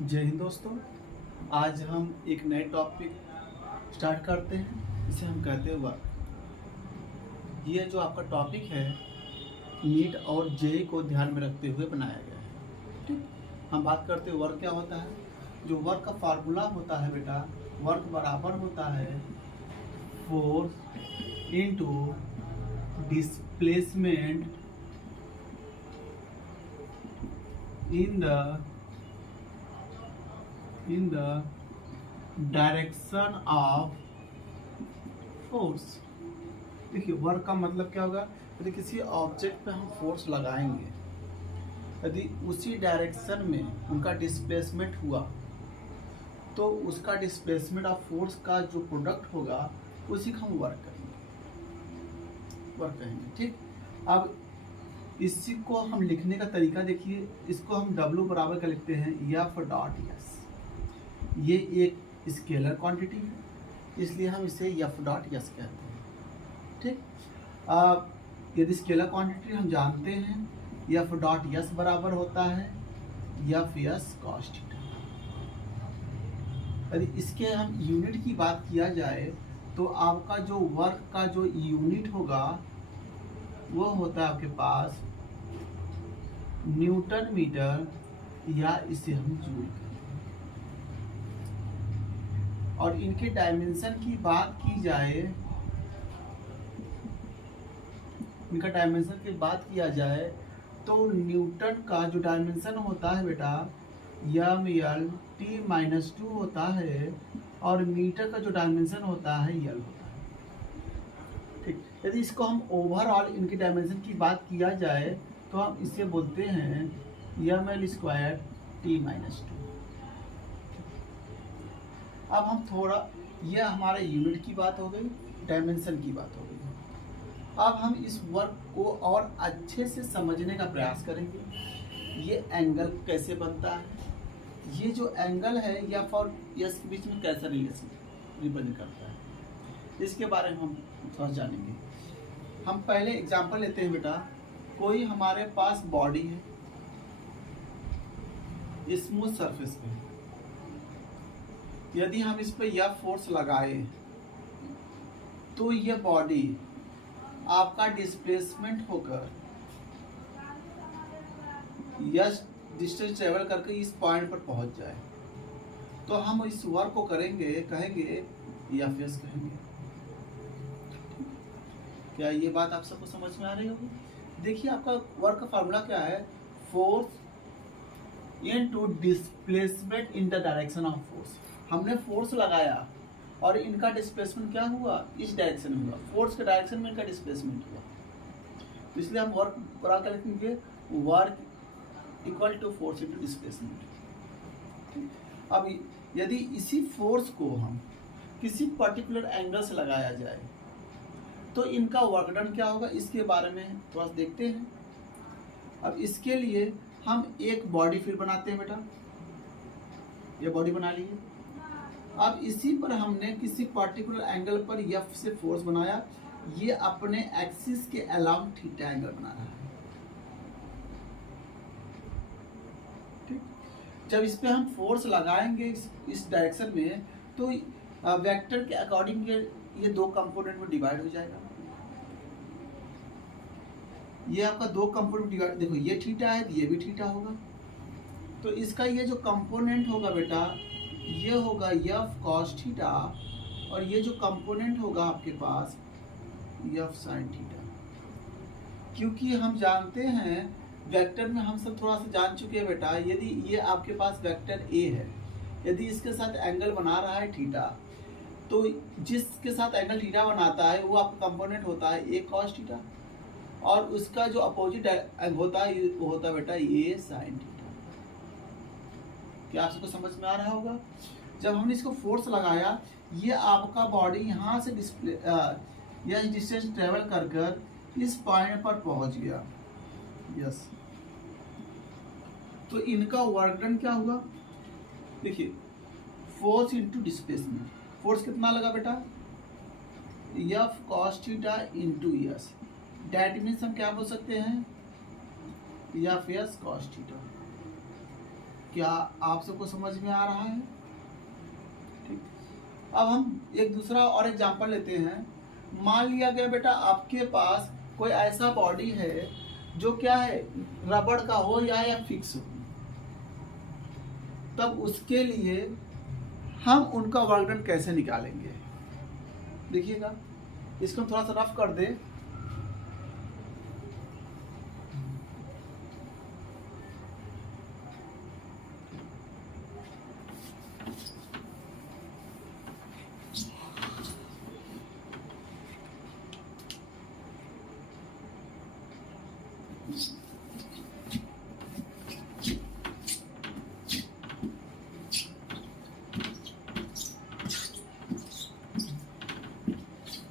जय हिंद दोस्तों। आज हम एक नए टॉपिक स्टार्ट करते हैं। इसे हम कहते हैं वर्क। ये जो आपका टॉपिक है नीट और जेई को ध्यान में रखते हुए बनाया गया है। ठीक, हम बात करते हैं वर्क क्या होता है। जो वर्क का फार्मूला होता है बेटा, वर्क बराबर होता है force into displacement in the direction of force. देखिए वर्क का मतलब क्या होगा, यदि किसी ऑब्जेक्ट पे हम फोर्स लगाएंगे, यदि उसी डायरेक्शन में उनका डिस्प्लेसमेंट हुआ तो उसका डिस्प्लेसमेंट ऑफ फोर्स का जो प्रोडक्ट होगा उसी को हम वर्क कहेंगे। ठीक, अब इसी को हम लिखने का तरीका देखिए। इसको हम W बराबर का लिखते हैं F डॉट एस। ये एक स्केलर क्वांटिटी है, इसलिए हम इसे F डॉट एस कहते हैं। ठीक, अब यदि स्केलर क्वांटिटी हम जानते हैं F डॉट एस बराबर होता है F एस कॉस थीटा। यदि इसके हम यूनिट की बात किया जाए तो आपका जो वर्क का जो यूनिट होगा वो होता है आपके पास न्यूटन मीटर, या इसे हम जूल कहेंगे। और इनके डायमेंशन की बात की जाए, इनका डायमेंशन की बात किया जाए तो न्यूटन का जो डायमेंशन होता है बेटा ML/T-2 होता है, और मीटर का जो डायमेंशन होता है L होता है। ठीक, यदि इसको हम ओवरऑल इनके डायमेंशन की बात किया जाए तो हम इसे बोलते हैं ML²T-2। अब हम थोड़ा, यह हमारा यूनिट की बात हो गई, डायमेंशन की बात हो गई। अब हम इस वर्क को और अच्छे से समझने का प्रयास करेंगे। ये एंगल कैसे बनता है, ये जो एंगल है F और S के बीच में कैसा रिलेशन रिप्रेजेंट करता है, इसके बारे में हम थोड़ा जानेंगे। हम पहले एग्जांपल लेते हैं बेटा। कोई हमारे पास बॉडी है स्मूथ सरफेस पे, यदि हम इस पे F फोर्स लगाए तो ये बॉडी आपका डिस्प्लेसमेंट होकर यस डिस्टेंस ट्रेवल करके इस पॉइंट पर पहुंच जाए, तो हम इस वर्क को कहेंगे F एस कहेंगे। क्या ये बात आप सबको समझ में आ रही होगी? देखिए आपका वर्क का फार्मूला क्या है, force into displacement in the direction of force. हमने फोर्स लगाया और इनका डिस्प्लेसमेंट क्या हुआ, इस डायरेक्शन में हुआ। फोर्स के डायरेक्शन में इनका डिस्प्लेसमेंट हुआ, तो इसलिए हम वर्क बराबर लिखेंगे work equal to force into displacement. अब यदि इसी फोर्स को हम किसी पर्टिकुलर एंगल से लगाया जाए तो इनका वर्क डन क्या होगा, इसके बारे में थोड़ा सा देखते हैं। अब इसके लिए हम एक बॉडी फिर बनाते हैं बेटा। ये बॉडी बना लिए। अब इसी पर हमने किसी पर्टिकुलर एंगल पर F से फोर्स बनाया। ये अपने एक्सिस के अलाउंग थीटा एंगल बना रहा है। ठीक, जब इस पे हम फोर्स लगाएंगे इस डायरेक्शन में तो वेक्टर के अकॉर्डिंग ये दो कंपोनेंट में डिवाइड हो जाएगा। ये आपका दो कंपोनेंट डिवाइड, देखो ये थीटा है, ये भी थीटा होगा, तो इसका ये जो कंपोनेंट होगा बेटा ये होगा F cos थीटा, और ये जो कंपोनेंट होगा आपके पास F sin थीटा। क्योंकि हम जानते हैं वेक्टर में हम सब थोड़ा सा जान चुके हैं बेटा, यदि ये आपके पास वेक्टर A है, यदि इसके साथ एंगल बना रहा है थीटा, तो जिसके साथ एंगल थीटा बनाता है वो आपका कंपोनेंट होता है A cos थीटा, और उसका जो अपोजिट होता है वो होता है बेटा A sin थीटा। क्या आप सबको समझ में आ रहा होगा? जब हमने इसको फोर्स लगाया, ये आपका बॉडी यहाँ से यह डिस्टेंस ट्रेवल कर इस पॉइंट पर पहुंच गया। यस, तो इनका वर्क डन क्या हुआ, देखिए फोर्स इनटू डिस्प्लेसमेंट। फोर्स कितना लगा बेटा, F cos theta into S। That means हम क्या बोल सकते हैं F S cos थीटा। क्या आप सबको समझ में आ रहा है? ठीक। अब हम एक दूसरा और एग्जांपल लेते हैं। मान लिया गया बेटा आपके पास कोई ऐसा बॉडी है जो क्या है, रबड़ का हो या फिक्स हो, तब उसके लिए हम उनका वर्क डन कैसे निकालेंगे? देखिएगा, इसको हम थोड़ा सा रफ कर दें।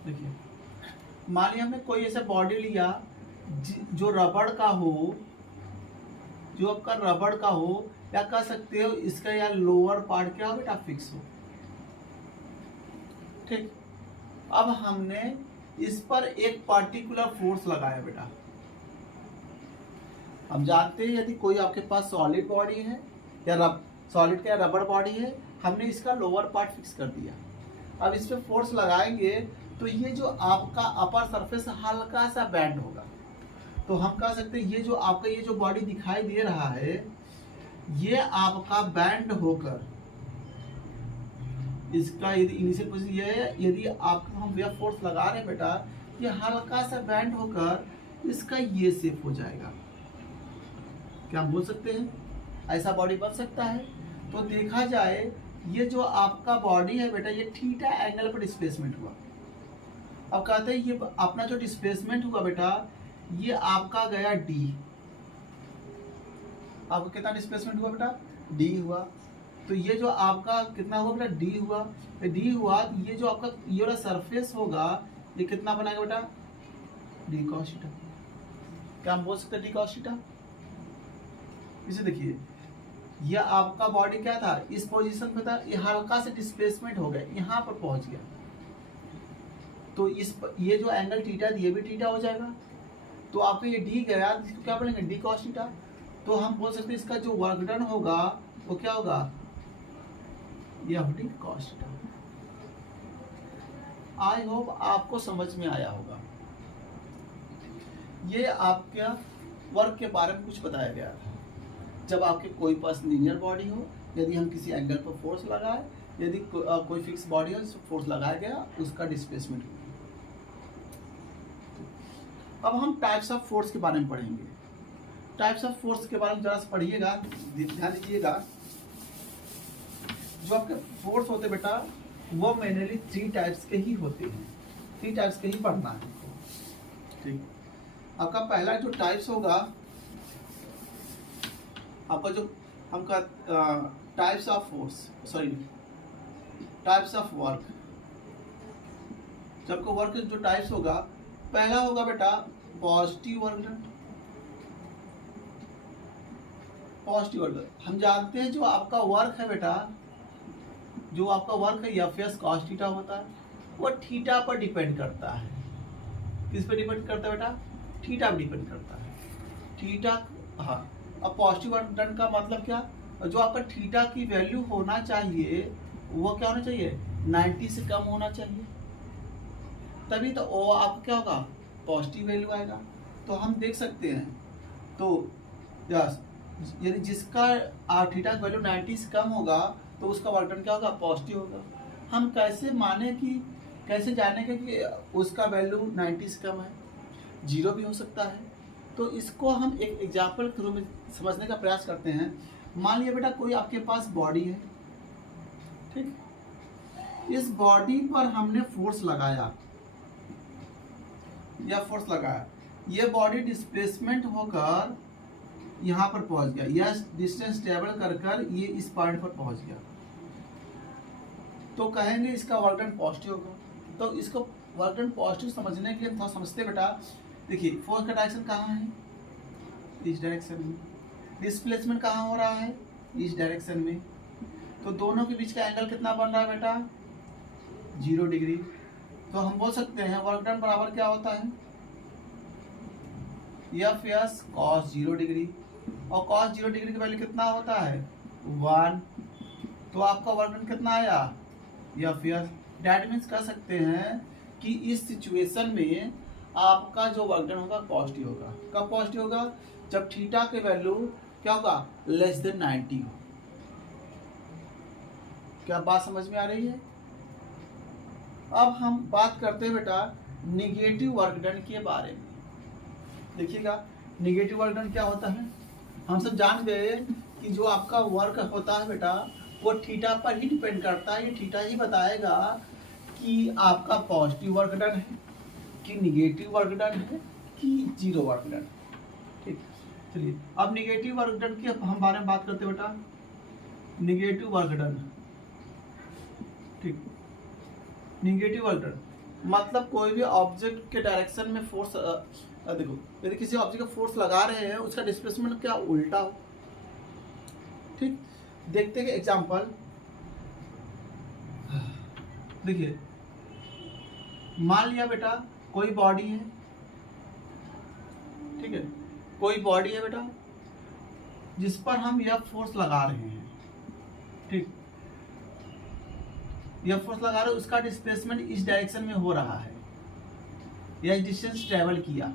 देखिए, मान लिया हमने कोई ऐसा बॉडी लिया जो रबड़ का हो, जो आपका रबड़ का हो, या कह सकते हो इसका या लोअर पार्ट क्या हो बेटा, फिक्स हो। ठीक। अब हमने इस पर एक पार्टिकुलर फोर्स लगाया बेटा। हम जानते हैं यदि कोई आपके पास सॉलिड बॉडी है या सॉलिड का रबड़ बॉडी है, हमने इसका लोअर पार्ट फिक्स कर दिया। अब इस पर फोर्स लगाएंगे तो ये जो आपका अपर सरफेस हल्का सा बैंड होगा। तो हम कह सकते हैं ये जो आपका ये जो बॉडी दिखाई दे रहा है, ये आपका बैंड होकर, इसका यदि इनिशियल पोजीशन ये है, यदि आपको हम वेव फोर्स लगा रहे हैं बेटा, ये हल्का सा बैंड होकर इसका ये शेप हो जाएगा। क्या हम बोल सकते हैं ऐसा बॉडी बन सकता है? तो देखा जाए ये जो आपका बॉडी है बेटा, ये थीटा एंगल पर डिस्प्लेसमेंट हुआ। अब कहते हैं ये अपना जो डिस्प्लेसमेंट हुआ बेटा, ये आपका गया डी। आपका कितना डिस्प्लेसमेंट हुआ बेटा? डी हुआ। तो ये जो आपका कितना हुआ बेटा? डी हुआ। डी हुआ, ये जो आपका ये वाला सरफेस होगा, ये कितना बनाएगा बेटा? D cos theta. क्या हम बोल सकते हैं डी कॉस थीटा? इसे देखिए, ये आपका बॉडी क्या था, इस पोजीशन पे था, ये हल्का से डिस्प्लेसमेंट हो गया, यहाँ पर पहुंच गया। तो ये जो एंगल थीटा, ये भी थीटा हो जाएगा। तो आपको ये डी गया, इसको क्या बोलेंगे? D cos theta. तो हम बोल सकते हैं इसका जो वर्क डन होगा वो क्या होगा? F D cos theta. I hope आपको समझ में आया होगा। ये आपका वर्क के बारे में कुछ बताया गया था। जब आपके कोई पास लीनियर बॉडी हो, यदि हम किसी एंगल पर फोर्स लगाए, यदि कोई फिक्स बॉडी हो, फोर्स लगाया गया, उसका डिस्प्लेसमेंट हो। अब हम टाइप्स ऑफ फोर्स के बारे में पढ़ेंगे। टाइप्स ऑफ फोर्स के बारे में जरा सा पढ़िएगा, ध्यान दीजिएगा। जो आपके फोर्स होते बेटा, वो मेनली 3 टाइप्स के ही होते हैं। 3 टाइप्स के ही पढ़ना है। ठीक। आपका पहला जो टाइप्स होगा, आपका जो हमका types of force, sorry types of work. जब को वर्क जो टाइप्स होगा, पहला होगा बेटा positive work done. Positive work done हम जानते हैं, जो आपका वर्क है बेटा, जो आपका वर्क है एफ एस कॉस थीटा होता है, वो थीटा पर डिपेंड करता है। किस पे डिपेंड करता है बेटा? थीटा पर डिपेंड करता है। थीटा, हाँ। अब पॉजिटिव वर्क डन का मतलब क्या? जो आपका थीटा की वैल्यू होना चाहिए वो क्या होना चाहिए? 90 से कम होना चाहिए, तभी तो वो आपका क्या होगा? पॉजिटिव वैल्यू आएगा। तो हम देख सकते हैं, तो यस, यदि जिसका थीटा की वैल्यू 90 से कम होगा तो उसका वर्क डन क्या होगा? पॉजिटिव होगा। हम कैसे माने कि, कैसे जाने कि उसका वैल्यू 90 से कम है? 0 भी हो सकता है। तो इसको हम एक एग्जाम्पल के रूप में समझने का प्रयास करते हैं। मान लिया बेटा कोई आपके पास बॉडी है, ठीक। इस बॉडी पर हमने फोर्स लगाया, या फोर्स लगाया, ये बॉडी डिस्प्लेसमेंट होकर यहाँ पर पहुंच गया, यह डिस्टेंस ट्रेवल कर कर ये इस पॉइंट पर पहुंच गया, तो कहेंगे इसका वर्क डन पॉजिटिव होगा। तो इसको वर्क डन पॉजिटिव समझने के लिए थोड़ा समझते बेटा। देखिए, फोर्स का डायरेक्शन कहाँ है? इस डायरेक्शन में। डिस्प्लेसमेंट कहाँ हो रहा है? इस डायरेक्शन में। तो दोनों के बीच का एंगल कितना बन रहा है बेटा? 0 डिग्री। तो हम बोल सकते हैं वर्क डन बराबर क्या होता है? F S cos 0 degree. और कॉस 0 डिग्री की वैल्यू कितना होता है? 1, तो आपका वर्क डन कितना आया, या फिर डैट मीन्स कह सकते हैं कि इस सिचुएशन में आपका जो वर्क डन होगा पॉजिटिव होगा। कब पॉजिटिव होगा, जब थीटा के वैल्यू क्या होगा, लेस देन 90 हो। क्या बात समझ में आ रही है। अब हम बात करते हैं बेटा निगेटिव वर्क डन के बारे में। देखिएगा निगेटिव वर्क डन क्या होता है, हम सब जान गए कि जो आपका वर्क होता है बेटा वो थीटा पर ही डिपेंड करता है। ये थीटा ही बताएगा कि आपका पॉजिटिव वर्क डन है कि निगेटिव वर्क डन है कि जीरो वर्क डन। ठीक, चलिए अब निगेटिव वर्क डन की हम बारे में बात करते हैं बेटा। निगेटिव वर्क डन, ठीक, निगेटिव वर्क डन मतलब कोई भी ऑब्जेक्ट के डायरेक्शन में फोर्स, देखो यदि किसी ऑब्जेक्ट का फोर्स लगा रहे हैं उसका डिस्प्लेसमेंट क्या उल्टा हो। ठीक, देखते हैं एग्जांपल। देखिए मान लिया बेटा कोई बॉडी है, ठीक है, कोई बॉडी है बेटा जिस पर हम यह फोर्स लगा रहे हैं। ठीक, यह फोर्स लगा रहे हैं, उसका डिस्प्लेसमेंट इस डायरेक्शन में हो रहा है, यह डिस्टेंस ट्रेवल किया।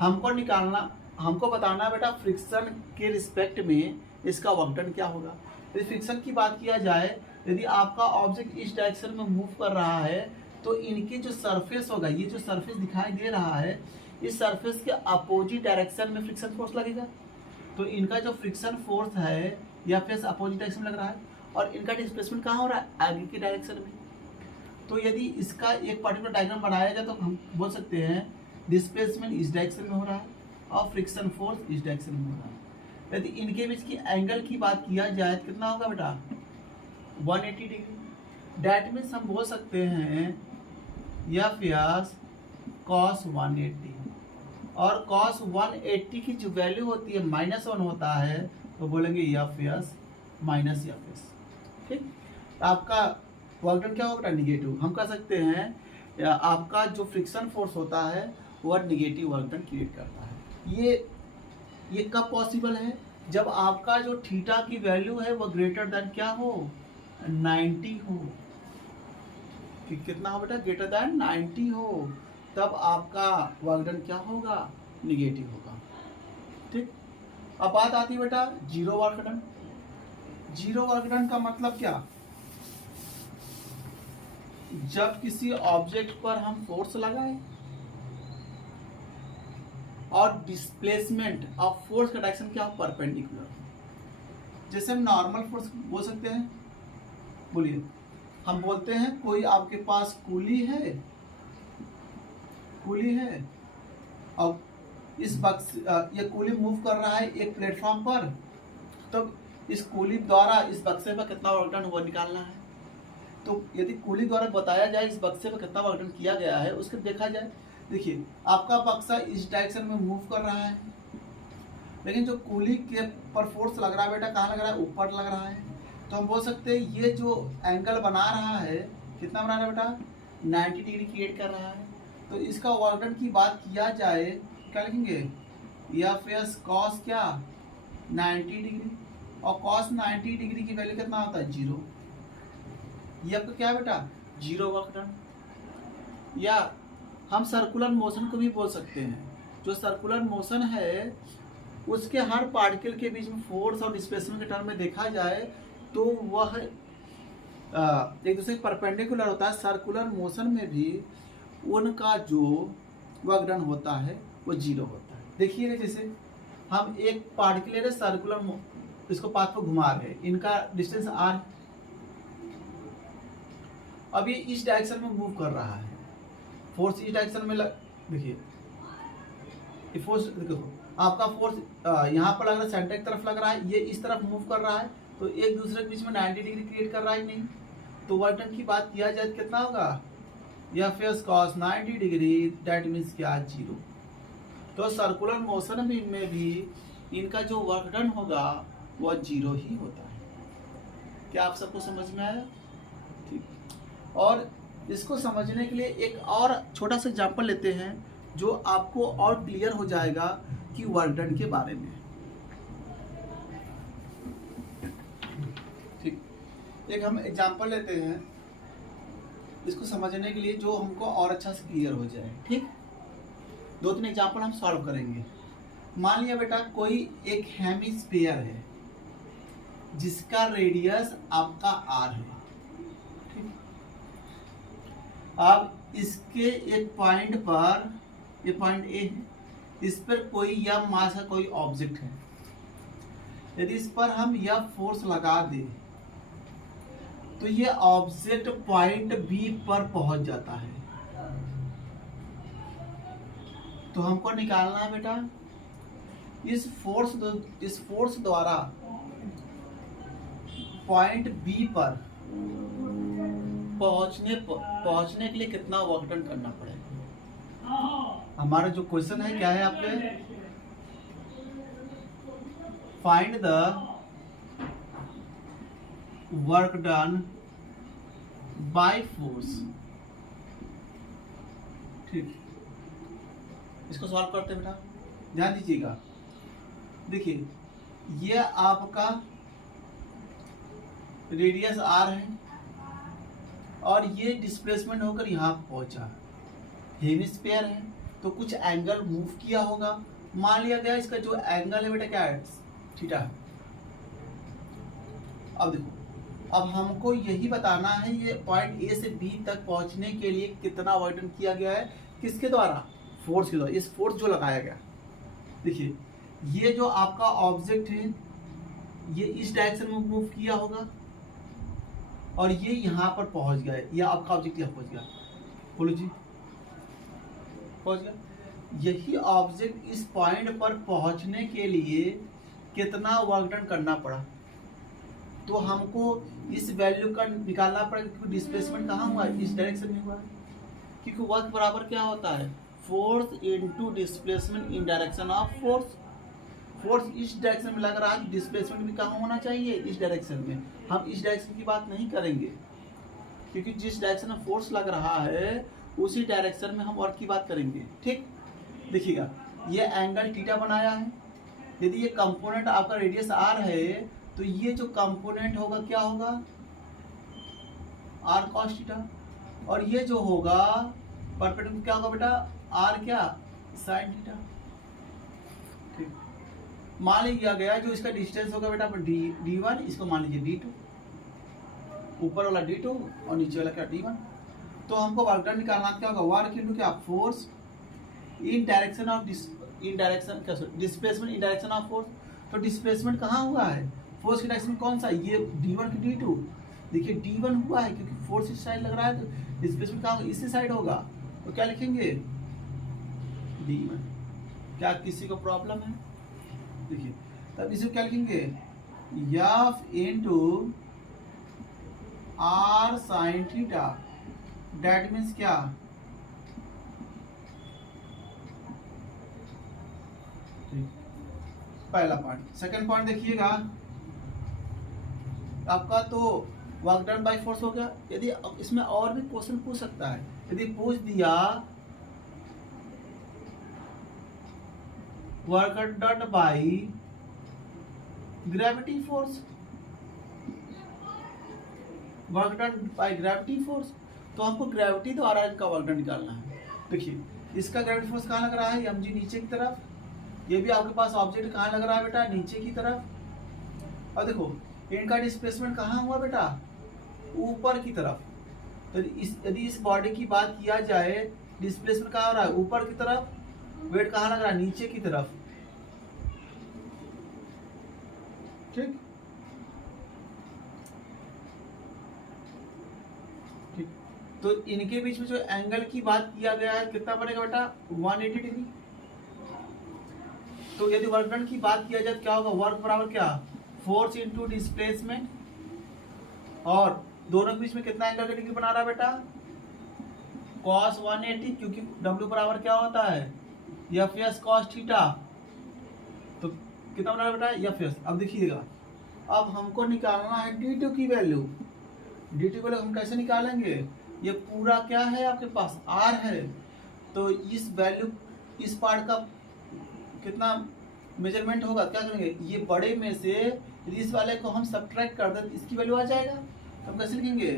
हमको बताना बेटा फ्रिक्शन के रिस्पेक्ट में इसका वर्क डन क्या होगा। यदि फ्रिक्शन की बात किया जाए, यदि आपका ऑब्जेक्ट इस डायरेक्शन में मूव कर रहा है तो इनके जो सरफेस होगा, ये जो सरफेस दिखाई दे रहा है, इस सरफेस के अपोजिट डायरेक्शन में फ्रिक्शन फोर्स लगेगा। तो इनका जो फ्रिक्शन फोर्स है या फेस अपोजिट डायरेक्शन में लग रहा है और इनका डिस्प्लेसमेंट कहाँ हो रहा है, आगे के डायरेक्शन में। तो यदि इसका एक पर्टिकुलर डायग्राम बनाया जाए तो हम बोल सकते हैं डिस्प्लेसमेंट इस डायरेक्शन में हो रहा है और फ्रिक्शन फोर्स इस डायरेक्शन में हो रहा है। यदि इनके बीच की एंगल की बात किया जाए तो कितना होगा बेटा, 180 डिग्री। डैट मीन्स हम बोल सकते हैं एफ एस कॉस 180, और कॉस 180 की जो वैल्यू होती है -1 होता है तो बोलेंगे F S minus F S. ठीक, तो आपका वर्क डन क्या होगा, निगेटिव। हम कह सकते हैं आपका जो फ्रिक्शन फोर्स होता है वह निगेटिव वर्क डन क्रिएट करता है। ये कब पॉसिबल है, जब आपका जो थीटा की वैल्यू है वो ग्रेटर देन क्या हो, 90 हो। कितना हो बेटा, ग्रेटर देन 90 हो, तब आपका वर्क डन क्या होगा, निगेटिव होगा। ठीक, अब बात आती है बेटा zero work done. Zero work done का मतलब क्या, जब किसी ऑब्जेक्ट पर हम फोर्स लगाए और डिस्प्लेसमेंट ऑफ फोर्स का डायरेक्शन क्या हो, परपेंडिकुलर। जैसे हम नॉर्मल फोर्स बोल सकते हैं, बोलिए हम बोलते हैं कोई आपके पास कुली है और इस बक्स ये कुली मूव कर रहा है एक प्लेटफॉर्म पर, तो इस कुली द्वारा इस बक्से पर कितना वर्क डन हुआ निकालना है। तो यदि कुली द्वारा बताया जाए इस बक्से पर कितना वर्क डन किया गया है उसको देखा जाए। देखिए आपका बक्सा इस डायरेक्शन में मूव कर रहा है, लेकिन जो कुली के पर फोर्स लग रहा है बेटा कहाँ लग रहा है, ऊपर लग रहा है। तो हम बोल सकते हैं ये जो एंगल बना रहा है कितना बना रहा है बेटा, 90 डिग्री क्रिएट कर रहा है। तो इसका वर्क डन की बात किया जाए क्या लिखेंगे, एफ एस कॉस क्या 90 डिग्री, और कॉस 90 डिग्री की वैल्यू कितना होता है, 0। ये आपका क्या बेटा, जीरो वर्क डन। या हम सर्कुलर मोशन को भी बोल सकते हैं। जो सर्कुलर मोशन है उसके हर पार्टिकल के बीच में फोर्स और डिस्प्लेसमेंट के टर्म में देखा जाए तो वह एक दूसरे के परपेंडिकुलर होता है। सर्कुलर मोशन में भी उनका जो वर्क डन होता है वो जीरो होता है। देखिए जैसे हम एक पार्टिकल ले रहे सर्कुलर, इसको पाथ पर घुमा रहे हैं, इनका डिस्टेंस r, अब ये इस डायरेक्शन में मूव कर रहा है, फोर्स इस डायरेक्शन में देखिए फोर्स देखो आपका फोर्स यहाँ पर लग रहा है, सेंटर की तरफ लग रहा है, ये इस तरफ मूव कर रहा है, तो एक दूसरे के बीच में 90 डिग्री क्रिएट कर रहा है नहीं। तो वर्क डन की बात किया जाए कितना होगा, F S cos 90 degree, that means क्या, 0। तो सर्कुलर मोशन में भी इनका जो वर्क डन होगा वह 0 ही होता है। क्या आप सबको समझ में आया? ठीक, और इसको समझने के लिए एक और छोटा सा एग्जांपल लेते हैं जो आपको और क्लियर हो जाएगा कि वर्क डन के बारे में। एक हम एग्जांपल लेते हैं इसको समझने के लिए, जो हमको और अच्छा से क्लियर हो जाए। ठीक, 2-3 एग्जांपल हम सॉल्व करेंगे। मान लिया बेटा कोई एक हेमिस्फीयर है जिसका रेडियस आपका r है। ठीक, अब इसके एक पॉइंट पर, ये पॉइंट A है, इस पर कोई या मास का कोई ऑब्जेक्ट है। यदि इस पर हम यह फोर्स लगा दें तो ये ऑब्जेक्ट पॉइंट B पर पहुंच जाता है। तो हमको निकालना है बेटा इस फोर्स द्वारा पॉइंट B पर पहुंचने के लिए कितना वर्क डन करना पड़ेगा। हमारा जो क्वेश्चन है क्या है आपके, find the work done by force. ठीक, इसको सॉल्व करते हैं बेटा, ध्यान दीजिएगा। देखिए ये आपका रेडियस r है और ये डिस्प्लेसमेंट होकर यहाँ पहुंचा। हेमिस्फीयर है तो कुछ एंगल मूव किया होगा। मान लिया गया इसका जो एंगल है बेटा क्या है, थीटा। अब देखो, अब हमको यही बताना है ये पॉइंट A से B तक पहुंचने के लिए कितना वर्क डन किया गया है, किसके द्वारा, फोर्स के द्वारा। इस फोर्स जो लगाया गया, देखिए ये जो आपका ऑब्जेक्ट है ये इस डायरेक्शन में मूव किया होगा और ये यहाँ पर पहुंच गया, या आपका ऑब्जेक्ट यहाँ पहुंच गया। बोलो जी, पहुंच गया। यही ऑब्जेक्ट इस पॉइंट पर पहुंचने के लिए कितना वर्क डन करना पड़ा, तो हमको इस वैल्यू का निकालना पड़ेगा, क्योंकि डिस्प्लेसमेंट कहाँ हुआ, इस डायरेक्शन में हुआ है। क्योंकि वर्क बराबर क्या होता है, force into displacement in direction of force. Force इस डायरेक्शन में लग रहा है, डिस्प्लेसमेंट भी कहाँ होना चाहिए, इस डायरेक्शन में। हम इस डायरेक्शन की बात नहीं करेंगे, क्योंकि जिस डायरेक्शन में फोर्स लग रहा है उसी डायरेक्शन में हम वर्क की बात करेंगे। ठीक, देखिएगा ये एंगल थीटा बनाया है। यदि ये कंपोनेंट आपका रेडियस r है तो ये जो कंपोनेंट होगा क्या होगा, r cos थीटा, और ये जो होगा परपेंडिकुलर क्या होगा बेटा, r क्या, sin थीटा। ठीक, मान लिया गया जो इसका डिस्टेंस होगा बेटा d1, इसको मान लीजिए d2, ऊपर वाला d2 और नीचे वाला क्या d1। तो हमको वर्क डन निकालना क्या होगा, वर्क इनटू क्या, force in direction of displacement in direction of force. तो डिस्प्लेसमेंट कहाँ हुआ है, फोर्स की डायरेक्शन कौन सा, ये d1 की d2। देखिए d1 हुआ है क्योंकि फोर्स इस साइड लग रहा है, तो डिस्प्लेसमेंट कहाँ होगा, इसी साइड होगा। तो क्या लिखेंगे, d1। क्या किसी को प्रॉब्लम है, देखिए तब इसे क्या लिखेंगे, f into r sin theta. That means क्या, पहला पॉइंट। सेकंड पॉइंट देखिएगा आपका, तो वर्क डन बाय फोर्स हो गया। यदि इसमें और भी क्वेश्चन पूछ सकता है, यदि पूछ दिया work done by gravity force, work done by gravity force, तो हमको ग्रेविटी द्वारा इनका वर्क डन निकालना है। देखिए इसका ग्रेविटी फोर्स कहाँ लग रहा है, mg नीचे की तरफ। ये भी आपके पास ऑब्जेक्ट कहाँ लग रहा है बेटा, नीचे की तरफ। और देखो इनका डिस्प्लेसमेंट कहाँ हुआ बेटा, ऊपर की तरफ। तो यदि इस बॉडी की बात किया जाए, डिस्प्लेसमेंट कहाँ हो रहा है, ऊपर की तरफ। वेट कहाँ लग रहा है, नीचे की तरफ। ठीक, ठीक। तो इनके बीच में जो एंगल की बात किया गया है कितना बनेगा बेटा, 180 डिग्री। तो यदि वर्क डन की बात किया जाए तो क्या होगा, वर्क बराबर क्या, फोर्स इनटू डिस्प्लेसमेंट, और दोनों के बीच में कितना एंगल का डिग्री बना रहा है बेटा, cos 180, क्योंकि W बराबर क्या होता है, एफ cos थीटा। तो कितना बना रहा है बेटा, एफ। अब देखिएगा, अब हमको निकालना है d2 की वैल्यू। d2 की वैल्यू हम कैसे निकालेंगे, ये पूरा क्या है आपके पास, r है। तो इस वैल्यू, इस पार्ट का कितना मेजरमेंट होगा, क्या करेंगे, ये बड़े में से इस वाले को हम सब्ट्रैक्ट कर दें, इसकी वैल्यू आ जाएगा। तो हम कैसे लिखेंगे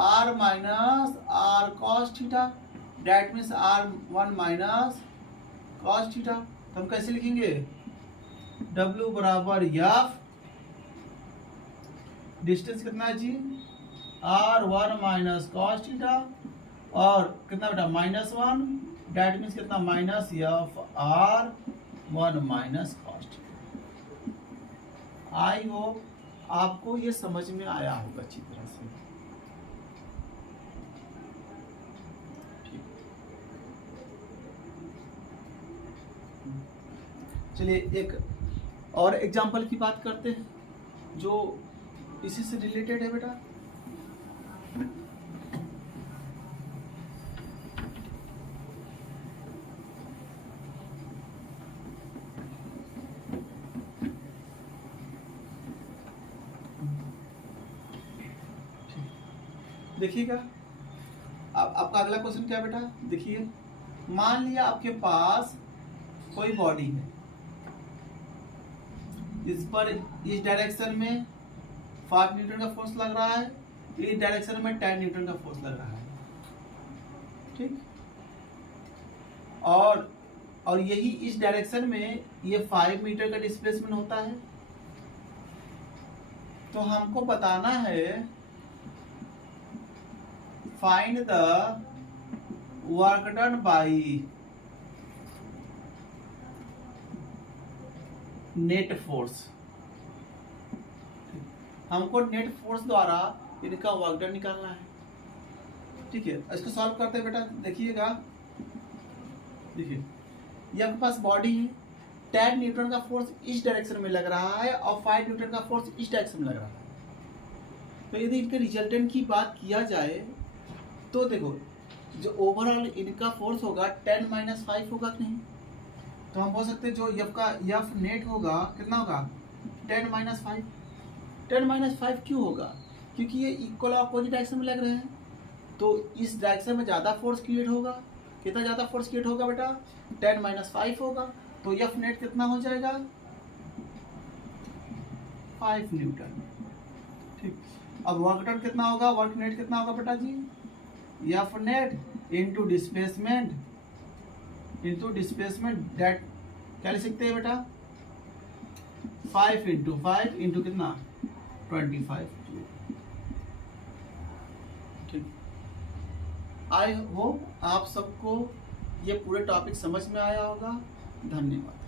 r minus r cos theta, that means r1 minus cos theta. तो हम कैसे लिखेंगे w बराबर f, डिस्टेंस कितना है जी r1 माइनस cos थीटा और कितना बेटा -1, डेट मीन्स कितना minus f r1 minus cos theta. I hope आपको ये समझ में आया होगा अच्छी तरह से। चलिए एक और एग्जांपल की बात करते हैं जो इसी से रिलेटेड है बेटा। देखिएगा अब आपका अगला क्वेश्चन क्या बेटा, देखिए मान लिया आपके पास कोई बॉडी है, इस पर इस डायरेक्शन में 5 न्यूटन का फोर्स लग रहा है, इस डायरेक्शन में 10 न्यूटन का फोर्स लग रहा है, ठीक। और यही इस डायरेक्शन में ये 5 मीटर का डिस्प्लेसमेंट होता है। तो हमको बताना है find the work done by net force. हमको नेट फोर्स द्वारा इनका वर्क डन निकालना है, ठीक है। इसको सॉल्व करते हैं बेटा। देखिएगा, देखिए ये आपके पास बॉडी है, 10 न्यूटन का फोर्स इस डायरेक्शन में लग रहा है और 5 न्यूटन का फोर्स इस डायरेक्शन में लग रहा है। तो यदि इनके रिजल्टेंट की बात किया जाए तो देखो जो ओवरऑल इनका फोर्स होगा 10 - 5 होगा कि नहीं। तो हम बोल सकते हैं जो एफ का एफ नेट होगा कितना होगा 10 - 5। 10 - 5 क्यों होगा, क्योंकि ये इक्वल अपोजिट डायरेक्शन में लग रहे हैं। तो इस डायरेक्शन में ज़्यादा फोर्स क्रिएट होगा। कितना ज़्यादा फोर्स क्रिएट होगा बेटा 10 - 5 होगा। तो एफ नेट कितना हो जाएगा 5 न्यूटन, ठीक। अब वर्क डन कितना होगा, वर्क नेट कितना होगा बेटा जी एफ नेट इंटू डिस्प्लेसमेंट डेट क्या लिख सकते हैं बेटा 5 × 5 इंटू कितना 25, ठीक। आई होप आप सबको ये पूरे टॉपिक समझ में आया होगा। धन्यवाद।